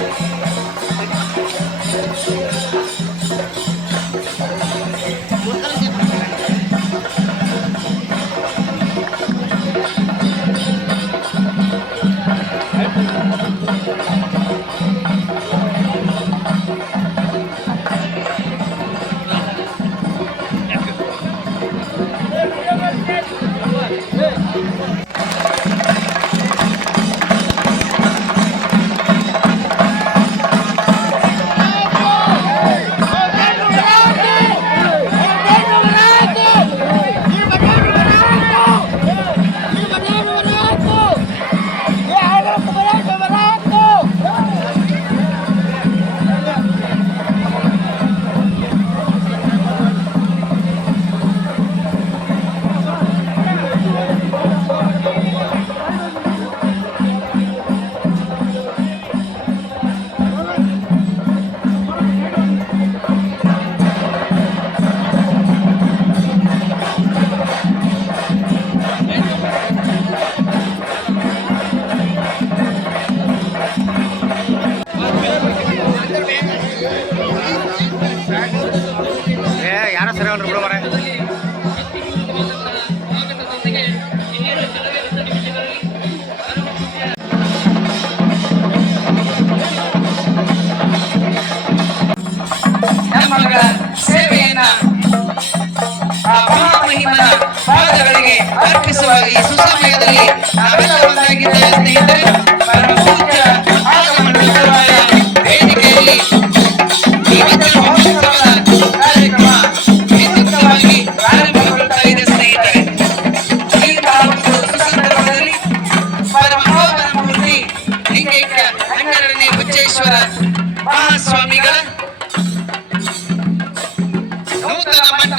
Thank you.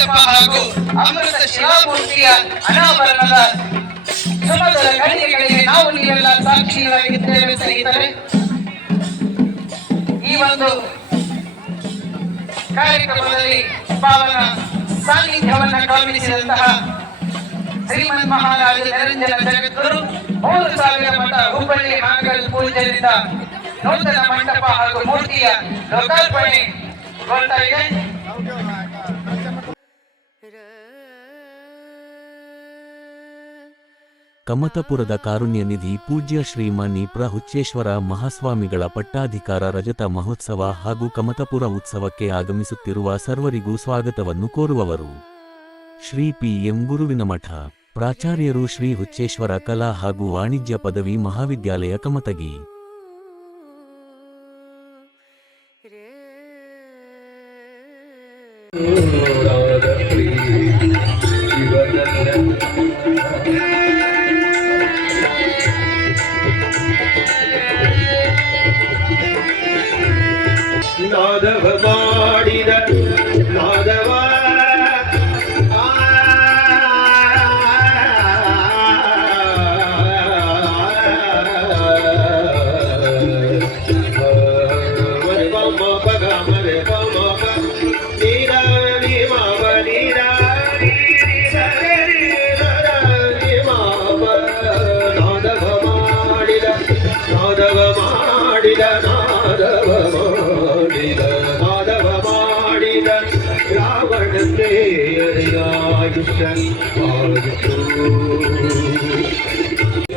ನೂತನ ಹಾಗೂ ಅಮೃತ ಶಿಲಾಮೂರ್ತಿಯ ಅನಾವರಣದ ಸುಮಧುರ ಘಳಿಗೆಗಳಿಗೆ ನಾವು ನೀವೆಲ್ಲ ಸಾಕ್ಷಿಯಾಗಿದ್ದೇವೆ ಸ್ನೇಹಿತರೆ. ಈ ಒಂದು ಕಾರ್ಯಕ್ರಮದಲ್ಲಿ ಪಾವನ ಸಾನ್ನಿಧ್ಯವನ್ನ ಗಮನಿಸಿದಂತಹ ಶ್ರೀಮನ್ ಮಹಾರಾಜ ನಿರಂಜನ ಜಗದ್ಗುರು, ಮೂರು ಸಾವಿರ ಮಠ ಹುಬ್ಬಳ್ಳಿ ಹಾಂಗಲ್ ಪೂಜೆಯಿಂದ ನೂತನ ಮಂಟಪ ಹಾಗೂ ಮೂರ್ತಿಯ ಲೋಕಾರ್ಪಣೆ ಗೊಳ್ತಾ ಇದೆ. ಕಮತಪುರದ ಕಾರುಣ್ಯನಿಧಿ ಪೂಜ್ಯ ಶ್ರೀಮಾನಿ ಪ್ರಹುಚ್ಚೇಶ್ವರ ಮಹಾಸ್ವಾಮಿಗಳ ಪಟ್ಟಾಧಿಕಾರ ರಜತ ಮಹೋತ್ಸವ ಹಾಗೂ ಕಮತಪುರ ಉತ್ಸವಕ್ಕೆ ಆಗಮಿಸುತ್ತಿರುವ ಸರ್ವರಿಗೂ ಸ್ವಾಗತವನ್ನು ಕೋರುವವರು. ಶ್ರೀ ಪಿ ಎಂ ಗುರುವಿನ ಮಠ ಪ್ರಾಚಾರ್ಯರು ಶ್ರೀ ಹುಚ್ಚೇಶ್ವರ ಕಲಾ ಹಾಗೂ ವಾಣಿಜ್ಯ ಪದವಿ ಮಹಾವಿದ್ಯಾಲಯ ಕಮತಗಿ.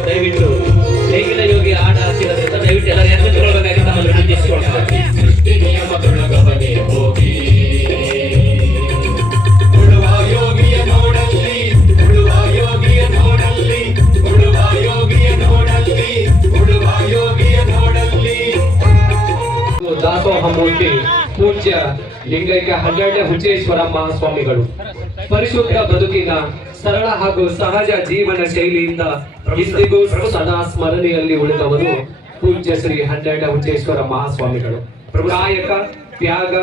ದಯವಿಟ್ಟು ಹೇಗಿನ ಯೋಗಿ ಆಟ ದಯವಿಟ್ಟು ಎಲ್ಲ ನೆನಪಿಟ್ಕೊಳ್ಬೇಕಾಗಿ ವಿನಂತಿಸಿಕೊಳ್ತಾರೆ ದಾಸೋಹ ಮೂರ್ತಿ ಪೂಜ್ಯ ಲಿಂಗೈಕ್ಯ ಹನ್ನೆರಡನೇ ಹುಚ್ಚೇಶ್ವರ ಮಹಾಸ್ವಾಮಿಗಳು ಪರಿಶುದ್ಧ ಬದುಕಿನ ಸರಳ ಹಾಗೂ ಸಹಜ ಜೀವನ ಶೈಲಿಯಿಂದ ಇಂದಿಗೂ ಸದಾ ಸ್ಮರಣೆಯಲ್ಲಿ ಉಳಿದವರು ಪೂಜ್ಯ ಶ್ರೀ ಹನ್ನೆರಡ ಹುಚ್ಚೇಶ್ವರ ಮಹಾಸ್ವಾಮಿಗಳು ಗಾಯಕ ತ್ಯಾಗ.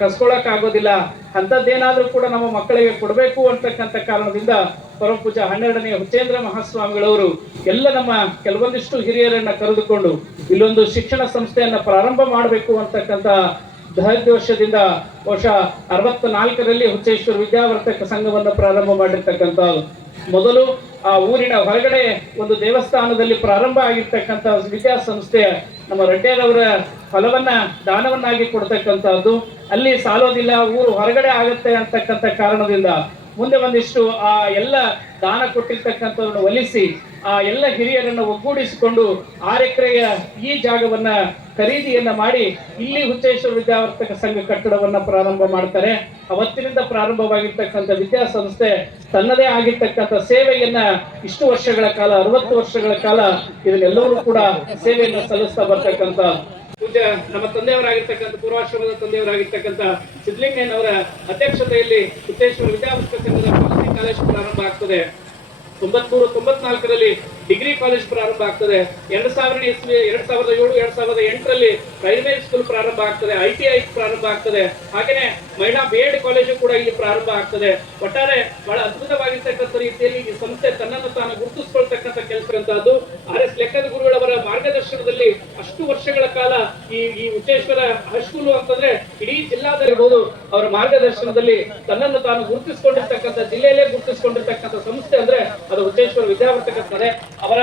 ಕಸ್ಕೊಳಕ್ ಆಗೋದಿಲ್ಲ ಅಂತದ್ದೇನಾದ್ರೂ ಕೂಡ ನಮ್ಮ ಮಕ್ಕಳಿಗೆ ಕೊಡಬೇಕು ಅಂತಕ್ಕಂಥ ಕಾರಣದಿಂದ ಪರಮಪೂಜ ಹನ್ನೆರಡನೇ ಹುಚ್ಚೇಂದ್ರ ಮಹಾಸ್ವಾಮಿಗಳವರು ಎಲ್ಲ ನಮ್ಮ ಕೆಲವೊಂದಿಷ್ಟು ಹಿರಿಯರನ್ನ ಕರೆದುಕೊಂಡು ಇಲ್ಲೊಂದು ಶಿಕ್ಷಣ ಸಂಸ್ಥೆಯನ್ನ ಪ್ರಾರಂಭ ಮಾಡಬೇಕು ಅಂತಕ್ಕಂಥ ದಹದೋಷದಿಂದ ಬಹುಶಃ ಅರವತ್ತ ನಾಲ್ಕರಲ್ಲಿ ಹುಚ್ಚೇಶ್ವರ ವಿದ್ಯಾವರ್ತಕ ಸಂಘವನ್ನು ಪ್ರಾರಂಭ ಮಾಡಿರ್ತಕ್ಕಂಥ ಮೊದಲು ಆ ಊರಿನ ಹೊರಗಡೆ ಒಂದು ದೇವಸ್ಥಾನದಲ್ಲಿ ಪ್ರಾರಂಭ ಆಗಿರ್ತಕ್ಕಂಥ ವಿದ್ಯಾಸಂಸ್ಥೆ ನಮ್ಮ ರೆಡ್ಡಿಯರವರ ಫಲವನ್ನ, ದಾನವನ್ನಾಗಿ ಕೊಡ್ತಕ್ಕಂಥದ್ದು ಅಲ್ಲಿ ಸಾಲೋದಿಲ್ಲ, ಊರು ಹೊರಗಡೆ ಆಗುತ್ತೆ ಅಂತಕ್ಕಂಥ ಕಾರಣದಿಂದ ಮುಂದೆ ಒಂದಿಷ್ಟು ಆ ಎಲ್ಲ ದಾನ ಕೊಟ್ಟಿರ್ತಕ್ಕಂಥವ್ರನ್ನ ಒಲಿಸಿ, ಆ ಎಲ್ಲ ಹಿರಿಯರನ್ನು ಒಗ್ಗೂಡಿಸಿಕೊಂಡು ಆರೆಕ್ರೆಯ ಎಕರೆಯ ಈ ಜಾಗವನ್ನ ಖರೀದಿಯನ್ನ ಮಾಡಿ ಇಲ್ಲಿ ಹುಚ್ಚೇಶ್ವರ ವಿದ್ಯಾವರ್ತಕ ಸಂಘ ಕಟ್ಟಡವನ್ನ ಪ್ರಾರಂಭ ಮಾಡ್ತಾರೆ. ಅವತ್ತಿನಿಂದ ಪ್ರಾರಂಭವಾಗಿರ್ತಕ್ಕಂಥ ವಿದ್ಯಾಸಂಸ್ಥೆ ತನ್ನದೇ ಆಗಿರ್ತಕ್ಕಂಥ ಸೇವೆಯನ್ನ ಇಷ್ಟು ವರ್ಷಗಳ ಕಾಲ, ಅರವತ್ತು ವರ್ಷಗಳ ಕಾಲ ಇದನ್ನೆಲ್ಲರೂ ಕೂಡ ಸೇವೆಯನ್ನು ಸಲ್ಲಿಸ್ತಾ ಬರ್ತಕ್ಕಂಥ ಪೂಜ್ಯ ನಮ್ಮ ತಂದೆಯವರಾಗಿರ್ತಕ್ಕಂಥ, ಪೂರ್ವಾಶ್ರಮದ ತಂದೆಯವರಾಗಿರ್ತಕ್ಕಂಥ ಸಿದ್ಲಿಂಗಯ್ಯನವರ ಅಧ್ಯಕ್ಷತೆಯಲ್ಲಿ ಸಿದ್ದೇಶ್ವರ ವಿದ್ಯಾವರ್ತಕ ಸಂಘದ ಪ್ರಗತಿ ಕಾಲೇಜ್ ಪ್ರಾರಂಭ ಆಗ್ತದೆ. ತೊಂಬತ್ಮೂರು, ತೊಂಬತ್ನಾಲ್ಕರಲ್ಲಿ ಡಿಗ್ರಿ ಕಾಲೇಜ್ ಪ್ರಾರಂಭ ಆಗ್ತದೆ. ಎರಡ್ ಸಾವಿರದ ಇಸ್ವಿ, ಎರಡ್ ಸಾವಿರದ ಏಳು, ಎರಡ್ ಸಾವಿರದ ಎಂಟರಲ್ಲಿ ಪ್ರೈಮರಿ ಸ್ಕೂಲ್ ಪ್ರಾರಂಭ ಆಗ್ತದೆ. ಐ ಟಿ ಐ ಪ್ರಾರಂಭ ಆಗ್ತದೆ. ಹಾಗೇನೆ ಮಹಿಳಾ ಬಿ ಎಡ್ ಕಾಲೇಜು ಕೂಡ ಇಲ್ಲಿ ಪ್ರಾರಂಭ ಆಗ್ತದೆ. ಒಟ್ಟಾರೆ ಬಹಳ ಅದ್ಭುತವಾಗಿರ್ತಕ್ಕಂಥ ರೀತಿಯಲ್ಲಿ ಈ ಸಂಸ್ಥೆ ತನ್ನನ್ನು ತಾನು ಗುರುತಿಸ್ಕೊಳ್ತಕ್ಕಂಥ ಕೆಲಸವಂತಹದ್ದು ಆರ್ ಎಸ್ ಲೆಕ್ಕದ ಗುರುಗಳವರ ಮಾರ್ಗದರ್ಶನದಲ್ಲಿ ಅಷ್ಟು ವರ್ಷಗಳ ಕಾಲ ಉಚ್ಚೇಶ್ವರ ಹೈಸ್ಕೂಲು ಅಂತಂದ್ರೆ ಇಡೀ ಜಿಲ್ಲಾದಲ್ಲಿರ್ಬೋದು ಅವರ ಮಾರ್ಗದರ್ಶನದಲ್ಲಿ ತನ್ನನ್ನು ತಾನು ಗುರುತಿಸಿಕೊಂಡಿರ್ತಕ್ಕಂಥ ಜಿಲ್ಲೆಯಲ್ಲೇ ಗುರುತಿಸಿಕೊಂಡಿರ್ತಕ್ಕಂಥ ಸಂಸ್ಥೆ ಅಂದ್ರೆ ಅದು ವಿಶ್ವೇಶ್ವರ ವಿದ್ಯಾವರ್ತಕ ಅವರ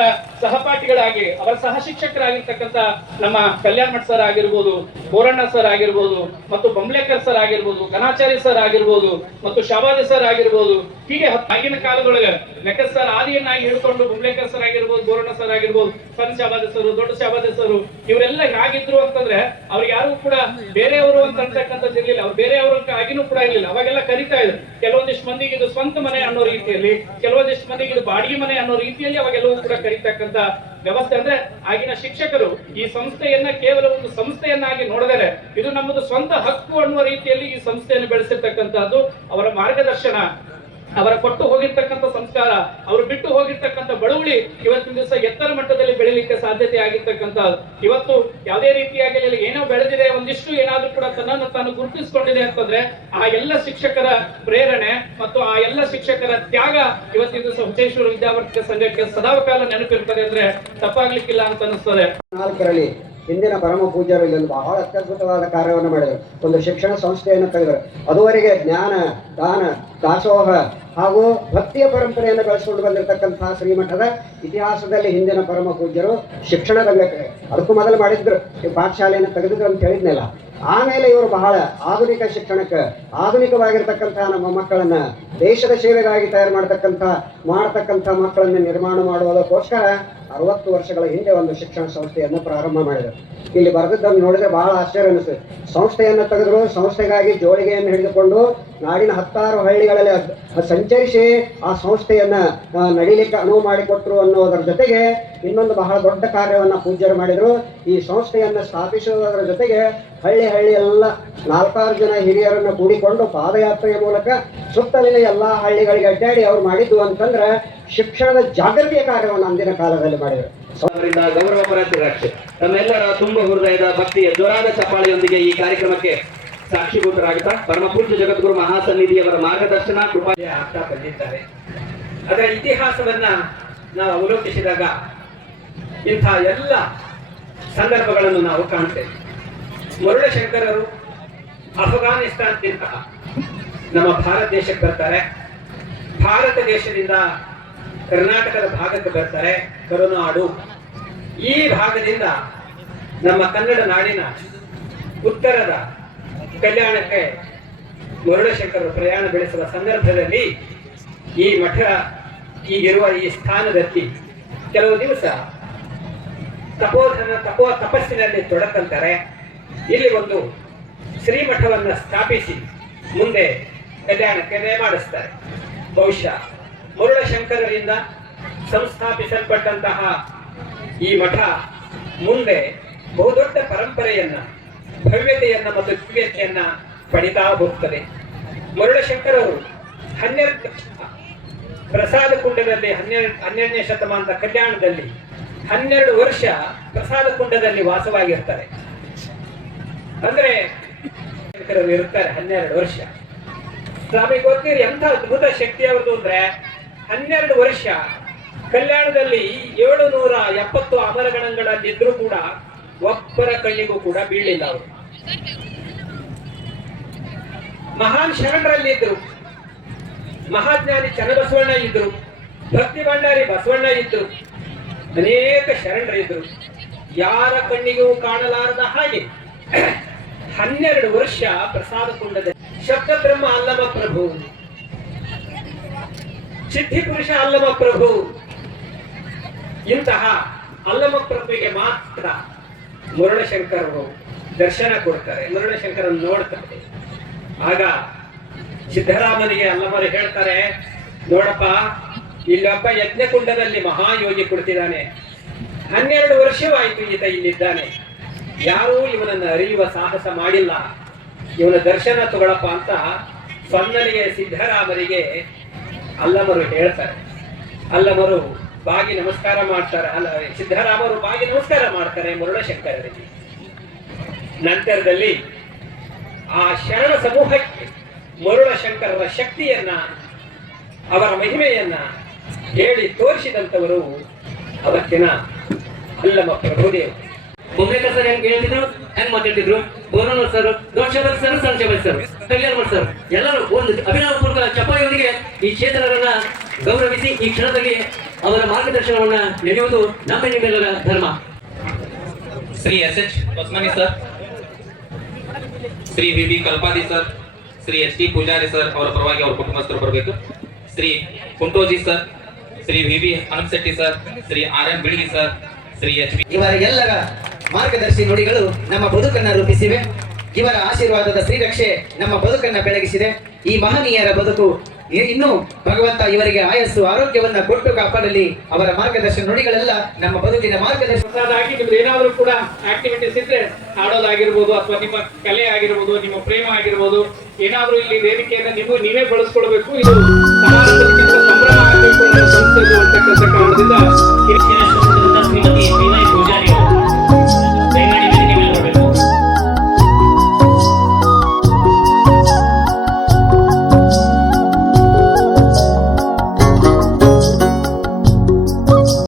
ಸಹಪಾಠಿಗಳಾಗಿ ಅವರ ಸಹ ಶಿಕ್ಷಕರಾಗಿರ್ತಕ್ಕಂಥ ನಮ್ಮ ಕಲ್ಯಾಣ ಮಠ್ ಸರ್ ಆಗಿರ್ಬೋದು, ಬೋರಣ್ಣ ಸರ್ ಆಗಿರ್ಬೋದು, ಮತ್ತು ಬೊಂಬ್ಲೇಕರ್ ಸರ್ ಆಗಿರ್ಬೋದು, ಕನಾಚಾರ್ಯ ಸರ್ ಆಗಿರ್ಬೋದು, ಮತ್ತು ಶಾಬಾದಿ ಸರ್ ಆಗಿರ್ಬೋದು, ಹೀಗೆ ಆಗಿನ ಕಾಲದೊಳಗೆ ಲೆಕ್ಕ ಸರ್ ಆದಿಯನ್ನಾಗಿ ಹಿಡ್ಕೊಂಡು ಬೊಂಬ್ಲೇಕರ್ ಸರ್ ಆಗಿರ್ಬೋದು, ಬೋರಣ್ಣ ಸರ್ ಆಗಿರ್ಬೋದು ಸಣ್ಣ ಶಾಬಾದಿ ಸರ್ ದೊಡ್ಡ ಶಾಬಾದಿ ಸರ್ ಇವರೆಲ್ಲ ಆಗಿದ್ರು ಅಂತಂದ್ರೆ ಅವ್ರಿಗೆ ಯಾರು ಕೂಡ ಬೇರೆಯವರು ಅಂತ ಅಂತಕ್ಕಂಥದ್ದು ಇರ್ಲಿಲ್ಲ ಅವ್ರು ಅಂತ ಆಗಿನೂ ಕೂಡ ಇರಲಿಲ್ಲ. ಅವಾಗೆಲ್ಲ ಕರಿತಾ ಇದ್ರು. ಕೆಲವೊಂದಿಷ್ಟು ಮಂದಿಗೆ ಇದು ಸ್ವಂತ ಮನೆ ಅನ್ನೋ ರೀತಿಯಲ್ಲಿ, ಕೆಲವೊಂದಿಷ್ಟು ಮಂದಿಗೆ ಇದು ಬಾಡಿಗೆ ಮನೆ ಅನ್ನೋ ರೀತಿಯಲ್ಲಿ ಅವಾಗೆಲ್ಲವೂ ಕೂಡ ಕರಿತಕ್ಕಂತ ವ್ಯವಸ್ಥೆ ಅಂದ್ರೆ ಆಗಿನ ಶಿಕ್ಷಕರು ಈ ಸಂಸ್ಥೆಯನ್ನ ಕೇವಲ ಒಂದು ಸಂಸ್ಥೆಯನ್ನಾಗಿ ನೋಡಿದರೆ ಇದು ನಮ್ಮದು ಸ್ವಂತ ಹಕ್ಕು ಅನ್ನುವ ರೀತಿಯಲ್ಲಿ ಈ ಸಂಸ್ಥೆಯನ್ನು ಬೆಳೆಸಿರ್ತಕ್ಕಂಥದ್ದು ಅವರ ಮಾರ್ಗದರ್ಶನ. ಅವರ ಕೊಟ್ಟು ಹೋಗಿರ್ತಕ್ಕಂಥ ಸಂಸ್ಕಾರ, ಅವರು ಬಿಟ್ಟು ಹೋಗಿರ್ತಕ್ಕಂಥ ಬಳುವಳಿ ಇವತ್ತಿನ ದಿವಸ ಎತ್ತರ ಮಟ್ಟದಲ್ಲಿ ಬೆಳಿಲಿಕ್ಕೆ ಸಾಧ್ಯತೆ ಆಗಿರ್ತಕ್ಕಂಥದ್ದು ಇವತ್ತು ಯಾವುದೇ ರೀತಿಯಾಗಿ ಏನೋ ಬೆಳೆದಿದೆ, ಒಂದಿಷ್ಟು ಏನಾದ್ರೂ ಕೂಡ ತನ್ನನ್ನು ತಾನು ಗುರುತಿಸಿಕೊಂಡಿದೆ ಅಂತಂದ್ರೆ ಆ ಎಲ್ಲ ಶಿಕ್ಷಕರ ಪ್ರೇರಣೆ ಮತ್ತು ಆ ಎಲ್ಲ ಶಿಕ್ಷಕರ ತ್ಯಾಗ ಇವತ್ತಿನ ದಿವಸ ಹುಚ್ಚೇಶ್ವರ ವಿದ್ಯಾವರ್ಧಕ ಸಂಘಕ್ಕೆ ಸದಾಕಾಲ ನೆನಪಿರ್ತದೆ ಅಂದ್ರೆ ತಪ್ಪಾಗ್ಲಿಕ್ಕಿಲ್ಲ ಅಂತ ಅನಿಸ್ತದೆ ನಾಲ್ಕರಲ್ಲಿ ಹಿಂದಿನ ಪರಮ ಇಲ್ಲೊಂದು ಬಹಳ ಅತ್ಯದ್ಭುತವಾದ ಕಾರ್ಯವನ್ನು ಮಾಡಿದರು. ಒಂದು ಶಿಕ್ಷಣ ಸಂಸ್ಥೆಯನ್ನು ತೆಗೆದರು ಅದುವರೆಗೆ ಜ್ಞಾನ ದಾನ, ದಾಸೋಹ ಹಾಗೂ ಭಕ್ತಿಯ ಪರಂಪರೆಯನ್ನು ಬೆಳೆಸಿಕೊಂಡು ಬಂದಿರತಕ್ಕಂತಹ ಶ್ರೀಮಠದ ಇತಿಹಾಸದಲ್ಲಿ ಹಿಂದಿನ ಪರಮ ಪೂಜ್ಯರು ಶಿಕ್ಷಣ ರಂಗಕ್ಕೆ ಅದಕ್ಕೂ ಮೊದಲು ಮಾಡಿದ್ರು. ಈ ಪಾಠಶಾಲೆಯನ್ನು ತೆಗೆದಿದ್ರು ಅಂತ ಹೇಳಿದ್ನಲ್ಲ. ಆಮೇಲೆ ಇವರು ಬಹಳ ಆಧುನಿಕ ಶಿಕ್ಷಣಕ್ಕೆ ಆಧುನಿಕವಾಗಿರ್ತಕ್ಕಂತಹ ನಮ್ಮ ಮಕ್ಕಳನ್ನ ದೇಶದ ಸೇವೆಗಾಗಿ ತಯಾರು ಮಾಡತಕ್ಕಂಥ ಮಾಡತಕ್ಕಂಥ ಮಕ್ಕಳನ್ನು ನಿರ್ಮಾಣ ಮಾಡುವುದಕ್ಕೋಸ್ಕರ ಅರವತ್ತು ವರ್ಷಗಳ ಹಿಂದೆ ಒಂದು ಶಿಕ್ಷಣ ಸಂಸ್ಥೆಯನ್ನು ಪ್ರಾರಂಭ ಮಾಡಿದರು. ಇಲ್ಲಿ ಬರೆದಿದ್ದನ್ನು ನೋಡಿದ್ರೆ ಬಹಳ ಆಶ್ಚರ್ಯ ಅನಿಸ್ತದೆ ಸಂಸ್ಥೆಯನ್ನು ತೆಗೆದರು, ಸಂಸ್ಥೆಗಾಗಿ ಜೋಳಿಗೆಯನ್ನು ಹಿಡಿದುಕೊಂಡು ನಾಡಿನ ಹತ್ತಾರು ಹಳ್ಳಿಗಳಲ್ಲಿ ಸಂಚರಿಸಿ ಆ ಸಂಸ್ಥೆಯನ್ನ ನಡೀಲಿಕ್ಕೆ ಅನುವು ಮಾಡಿಕೊಟ್ರು ಅನ್ನೋದರ ಜೊತೆಗೆ ಇನ್ನೊಂದು ಬಹಳ ದೊಡ್ಡ ಕಾರ್ಯವನ್ನ ಪೂಜ್ಯರು ಮಾಡಿದ್ರು. ಈ ಸಂಸ್ಥೆಯನ್ನ ಸ್ಥಾಪಿಸುವುದರ ಜೊತೆಗೆ ಹಳ್ಳಿ ಹಳ್ಳಿ ಎಲ್ಲ ನಾಲ್ಕಾರು ಜನ ಹಿರಿಯರನ್ನು ಕೂಡಿಕೊಂಡು ಪಾದಯಾತ್ರೆಯ ಮೂಲಕ ಸುತ್ತಲಿನ ಎಲ್ಲಾ ಹಳ್ಳಿಗಳಿಗೆ ಅಡ್ಡಾಡಿ ಅವ್ರು ಮಾಡಿದ್ದು ಅಂತಂದ್ರೆ ಶಿಕ್ಷಣದ ಜಾಗೃತಿಯ ಕಾರ್ಯವನ್ನು ಅಂದಿನ ಕಾಲದಲ್ಲಿ ಮಾಡಿದರು. ಗೌರವ ತಮ್ಮೆಲ್ಲರ ತುಂಬ ಹೃದಯದ ಭಕ್ತಿಯ ಜೋರಾದ ಚಪ್ಪಾಳೆಯೊಂದಿಗೆ ಈ ಕಾರ್ಯಕ್ರಮಕ್ಕೆ ಸಾಕ್ಷಿಭೂತರಾಗುತ್ತಾ? ಪರಮ ಪೂಜ್ಯ ಜಗದ್ಗುರು ಮಹಾಸನ್ನಿಧಿಯವರ ಮಾರ್ಗದರ್ಶನ, ಕೃಪಾ. ಆಗ್ತಾ ಬಂದಿದ್ದಾರೆ. ಅದರ ಇತಿಹಾಸವನ್ನ ನಾವು ಅವಲೋಕಿಸಿದಾಗ ಇಂಥ ಎಲ್ಲ ಸಂದರ್ಭಗಳನ್ನು ನಾವು ಕಾಣ್ತೇವೆ. ಮುರುಳಶಂಕರರು ಅಫ್ಘಾನಿಸ್ತಾನದಿಂದ ನಮ್ಮ ಭಾರತ ದೇಶಕ್ಕೆ ಬರ್ತಾರೆ. ಭಾರತ ದೇಶದಿಂದ ಕರ್ನಾಟಕದ ಭಾಗಕ್ಕೆ ಬರ್ತಾರೆ, ಕರುನಾಡು. ಈ ಭಾಗದಿಂದ ನಮ್ಮ ಕನ್ನಡ ನಾಡಿನ ಉತ್ತರದ ಕಲ್ಯಾಣಕ್ಕೆ ಮುರುಳಶಂಕರರು ಪ್ರಯಾಣ ಬೆಳೆಸುವ ಸಂದರ್ಭದಲ್ಲಿ ಈ ಮಠ ಈಗಿರುವ ಈ ಸ್ಥಾನದಲ್ಲಿ ಕೆಲವು ದಿವಸ ತಪೋಧನ ತಪೋ ತಪಸ್ಸಿನಲ್ಲಿ ತೊಡಕಂತಾರೆ. ಇಲ್ಲಿ ಒಂದು ಶ್ರೀಮಠವನ್ನು ಸ್ಥಾಪಿಸಿ ಮುಂದೆ ಕಲ್ಯಾಣಕ್ಕೆ ನೇಮಾಡಿಸ್ತಾರೆ. ಬಹುಶಃ ಮುರುಳಶಂಕರರಿಂದ ಸಂಸ್ಥಾಪಿಸಲ್ಪಟ್ಟಂತಹ ಈ ಮಠ ಮುಂದೆ ಬಹುದೊಡ್ಡ ಪರಂಪರೆಯನ್ನ ಭವ್ಯತೆಯನ್ನ ಮತ್ತು ದಿವ್ಯತೆಯನ್ನ ಪಡಿತಾ ಹೋಗ್ತದೆ. ಮರುಳಶಂಕರವರು ಹನ್ನೆರಡು ಪ್ರಸಾದ ಕುಂಡದಲ್ಲಿ ಹನ್ನೆರಡು, ಹನ್ನೆರಡನೇ ಶತಮಾನದ ಕಲ್ಯಾಣದಲ್ಲಿ ಹನ್ನೆರಡು ವರ್ಷ ಪ್ರಸಾದ ಕುಂಡದಲ್ಲಿ ವಾಸವಾಗಿರ್ತಾರೆ. ಅಂದ್ರೆ ಇರ್ತಾರೆ ಹನ್ನೆರಡು ವರ್ಷ. ಸ್ವಾಮಿ ಗೊತ್ತಿರಿ ಎಂಥ ಅದ್ಭುತ ಶಕ್ತಿ ಅವ್ರದ್ದು ಅಂದ್ರೆ ಹನ್ನೆರಡು ವರ್ಷ ಕಲ್ಯಾಣದಲ್ಲಿ ಏಳು ನೂರ ಎಪ್ಪತ್ತು ಅಮರಗಣಗಳಲ್ಲಿದ್ರೂ ಕೂಡ ಒಬ್ಬರ ಕಣ್ಣಿಗೂ ಕೂಡ ಬೀಳಿಲ್ಲ ಅವರು. ಮಹಾನ್ ಶರಣರಲ್ಲಿ ಇದ್ರು ಮಹಾಜ್ಞಾನಿ ಚನ್ನಬಸವಣ್ಣ ಇದ್ರು ಭಕ್ತಿ ಭಂಡಾರಿ ಬಸವಣ್ಣ ಇದ್ರು ಅನೇಕ ಶರಣರಿದ್ರು ಯಾರ ಕಣ್ಣಿಗೂ ಕಾಣಲಾರದ ಹಾಗೆ ಹನ್ನೆರಡು ವರ್ಷ ಪ್ರಸಾದ ಕುಂಡದ ಶಬ್ದ ಬ್ರಹ್ಮ ಅಲ್ಲಮ ಪ್ರಭು. ಸಿದ್ಧಿ ಪುರುಷ ಅಲ್ಲಮ ಪ್ರಭು. ಇಂತಹ ಅಲ್ಲಮ ಪ್ರಭುವಿಗೆ ಮಾತ್ರ ಮುರುಳಶಂಕರರು ದರ್ಶನ ಕೊಡ್ತಾರೆ. ಮುರುಳಶಂಕರನ್ನು ನೋಡ್ತಾರೆ. ಆಗ ಸಿದ್ಧರಾಮನಿಗೆ ಅಲ್ಲಮರು ಹೇಳ್ತಾರೆ, ನೋಡಪ್ಪ ಇಲ್ಲೊಬ್ಬ ಯಜ್ಞಕುಂಡದಲ್ಲಿ ಮಹಾಯೋಗಿ ಕುಳಿತಿದ್ದಾನೆ. ಹನ್ನೆರಡು ವರ್ಷವಾಯಿತು ಈತ ಇಲ್ಲಿದ್ದಾನೆ. ಯಾರೂ ಇವನನ್ನು ಅರಿಯುವ ಸಾಹಸ ಮಾಡಿಲ್ಲ. ಇವನ ದರ್ಶನ ತಗೊಳಪ್ಪ ಅಂತ ಸೊನ್ನನಿಗೆ ಸಿದ್ದರಾಮರಿಗೆ ಅಲ್ಲಮರು ಹೇಳ್ತಾರೆ. ಅಲ್ಲಮರು ಬಾಗಿ ನಮಸ್ಕಾರ ಮಾಡ್ತಾರೆ. ಅಲ್ಲ, ಸಿದ್ದರಾಮರು ಬಾಗಿ ನಮಸ್ಕಾರ ಮಾಡ್ತಾರೆ ಮುರುಳಶಂಕರರಿಗೆ ನಂತರದಲ್ಲಿ ಆ ಶರಣ ಸಮೂಹಕ್ಕೆ ಮರುಳಶಂಕರರ ಶಕ್ತಿಯನ್ನ ಅವರ ಮಹಿಮೆಯನ್ನ ಹೇಳಿ ತೋರಿಸಿದಂಥವರು ಅವತ್ತಿನ ಅಲ್ಲಮ ಪ್ರಭುದೇವ್. ಬೊಮ್ಮೇಕರ್ ಸರ್ ಹೆಂಗ್ ಹೇಳ್ತಿದ್ರು? ಹೆಂಗ್ ಮಾತಾಡ್ತಿದ್ರು? ಬೋರನೂರ್ ಸರ್ ದೋಷಬಲ್ ಸರ್ ಸಂಚಬಲ್ ಸರ್ ಕಲ್ಯಾಣ್ ಸರ್ ಎಲ್ಲರೂ ಒಂದು ಅಭಿನವಪೂರ್ವಕ ಚಪ್ಪಾಳೆಯೊಂದಿಗೆ ಈ ಕ್ಷೇತ್ರಗಳನ್ನ ಗೌರವಿಸಿ ಈ ಕ್ಷಣದಲ್ಲಿ ಅವರ ಮಾರ್ಗದರ್ಶನವನ್ನ ನಡೆಯುವುದು ನಮ್ಮ ನಿಮ್ಮೆಲ್ಲರ ಧರ್ಮ. Shri S H Hosmani sir Shri V B Kalpadi sir, Shri S T Pujari sir ಅವರ ಪರವಾಗಿ ಅವರ ಕುಟುಂಬಸ್ಥರು ಬರಬೇಕು. Shri Kuntoji sir, Shri V B Hanumashetti sir, Shri R N Biligi sir, Shri H ಇವರ ಎಲ್ಲರ ಮಾರ್ಗದರ್ಶಿ ನುಡಿಗಳು ನಮ್ಮ ಬದುಕನ್ನ ರೂಪಿಸಿವೆ. ಇವರ ಆಶೀರ್ವಾದದ ಶ್ರೀರಕ್ಷೆ ನಮ್ಮ ಬದುಕನ್ನ ಬೆಳಗಿಸಿದೆ. ಈ ಮಹನೀಯರ ಬದುಕು ಇನ್ನು ಭಗವಂತ ಇವರಿಗೆ ಆಯಸ್ಸು, ಆರೋಗ್ಯವನ್ನ ಕೊಟ್ಟು ಕಾಪಾಡಲಿ. ಅವರ ಮಾರ್ಗದರ್ಶನ ನುಡಿಗಳೆಲ್ಲ ನಮ್ಮ ಬದುಕಿನ ಮಾರ್ಗದರ್ಶನ. ಮಾರ್ಗದರ್ಶನದಾಗಿ ನಿಮ್ಗೆ ಏನಾದರೂ ಕೂಡ ಆಕ್ಟಿವಿಟೀಸ್ ಇದ್ರೆ ಆಡೋದಾಗಿರ್ಬೋದು ಅಥವಾ ನಿಮ್ಮ ಕಲೆ ಆಗಿರ್ಬೋದು, ನಿಮ್ಮ ಪ್ರೇಮ ಆಗಿರ್ಬೋದು, ಏನಾದರೂ ಇಲ್ಲಿ ವೇದಿಕೆಯನ್ನು ನೀವು ನೀವೇ ಬಳಸ್ಕೊಳ್ಬೇಕು ಇದು ಸಂಭ್ರಮ ಆಗಬೇಕು ಅನ್ನೋ ಸಂಸ್ಥೆ ಕಾರಣದಿಂದ